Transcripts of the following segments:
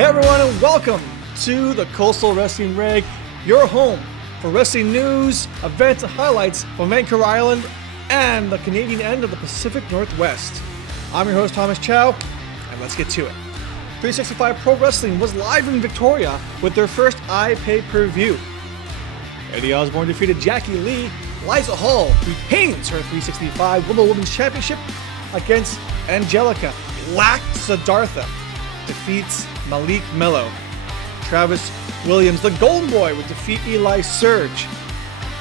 Hey everyone, and welcome to the Coastal Wrestling Rag, your home for wrestling news, events, and highlights from Vancouver Island and the Canadian end of the Pacific Northwest. I'm your host, Thomas Chow, and let's get to it. 365 Pro Wrestling was live in Victoria with their first iPay-per-view. Eddie Osborne defeated Jackie Lee. Liza Hall retains her 365 Global Women's Championship against Angelica. Lack Siddhartha defeats Malik Mello. Travis Williams, the Golden Boy, would defeat Eli Surge.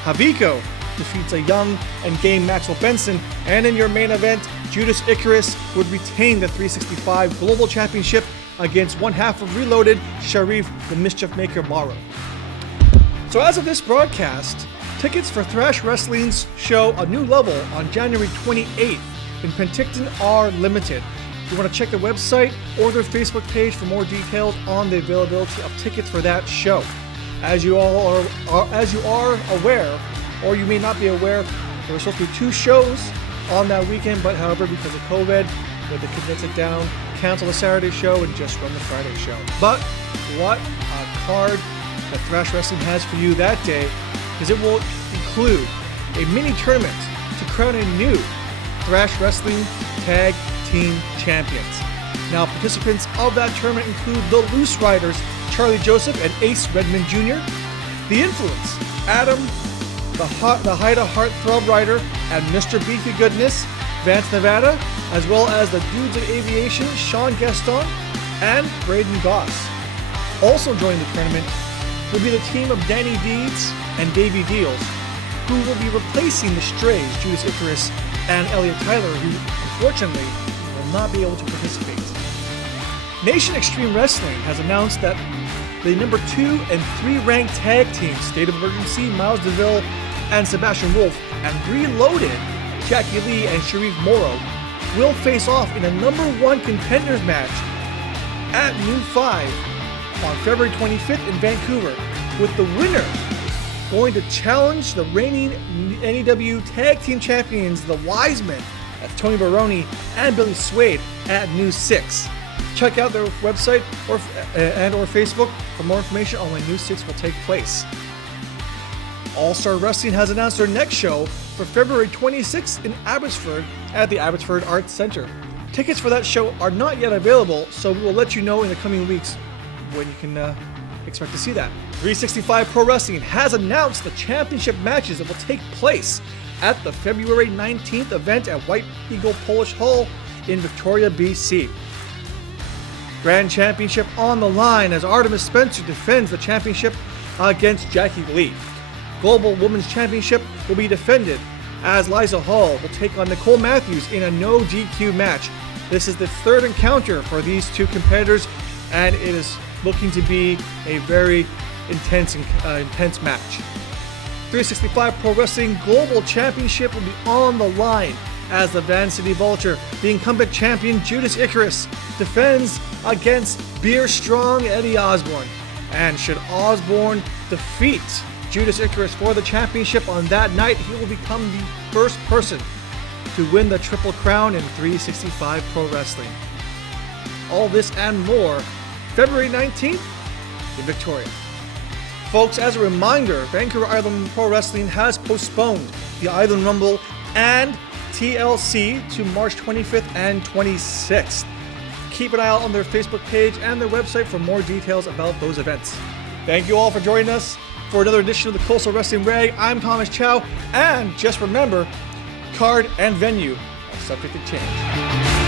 Haviko defeats a young and game Maxwell Benson. And in your main event, Judas Icarus would retain the 365 Global Championship against one half of Reloaded, Sharif the Mischief Maker Morrow. So as of this broadcast, tickets for Thrash Wrestling's show A New Level on January 28th in Penticton are limited. You want to check their website or their Facebook page for more details on the availability of tickets for that show. As you are aware, or you may not be aware, there were supposed to be two shows on that weekend, but however, because of COVID, they condensed it down, cancel the Saturday show, and just run the Friday show. But what a card that Thrash Wrestling has for you that day, because it will include a mini tournament to crown a new Thrash Wrestling Tag Team Champions. Now, participants of that tournament include the Loose Riders, Charlie Joseph and Ace Redmond Jr., The Influence, Adam, the Haida Heartthrob Rider, and Mr. Beefy Goodness, Vance Nevada, as well as the Dudes of Aviation, Sean Gaston, and Braden Goss. Also joining the tournament will be the team of Danny Deeds and Davey Deals, who will be replacing the Strays, Judas Icarus and Elliot Tyler, who unfortunately will not be able to participate. Nation Extreme Wrestling has announced that the number 2 and 3 ranked tag teams, State of Emergency, Miles DeVille and Sebastian Wolf, and Reloaded, Jackie Lee and Sharif Morrow, will face off in a number 1 contenders match at Noon 5 on February 25th in Vancouver, with the winner going to challenge the reigning NEW Tag Team Champions, the Wisemen, that's Tony Baroni and Billy Swade, at News 6. Check out their website or Facebook for more information on when News 6 will take place. All Star Wrestling has announced their next show for February 26th in Abbotsford at the Abbotsford Arts Center. Tickets for that show are not yet available, so we will let you know in the coming weeks when you can expect to see that. 365 Pro Wrestling has announced the championship matches that will take place at the February 19th event at White Eagle Polish Hall in Victoria, BC. Grand Championship on the line as Artemis Spencer defends the championship against Jackie Lee. Global Women's Championship will be defended as Liza Hall will take on Nicole Matthews in a no DQ match. This is the third encounter for these two competitors, and it is looking to be a very intense match. 365 Pro Wrestling Global Championship will be on the line as the Van City Vulture, the incumbent champion Judas Icarus, defends against Beer Strong Eddie Osborne. And should Osborne defeat Judas Icarus for the championship on that night, he will become the first person to win the Triple Crown in 365 Pro Wrestling. All this and more, February 19th in Victoria. Folks, as a reminder, Vancouver Island Pro Wrestling has postponed the Island Rumble and TLC to March 25th and 26th. Keep an eye out on their Facebook page and their website for more details about those events. Thank you all for joining us for another edition of the Coastal Wrestling Rag. I'm Thomas Chow, and just remember, card and venue are subject to change.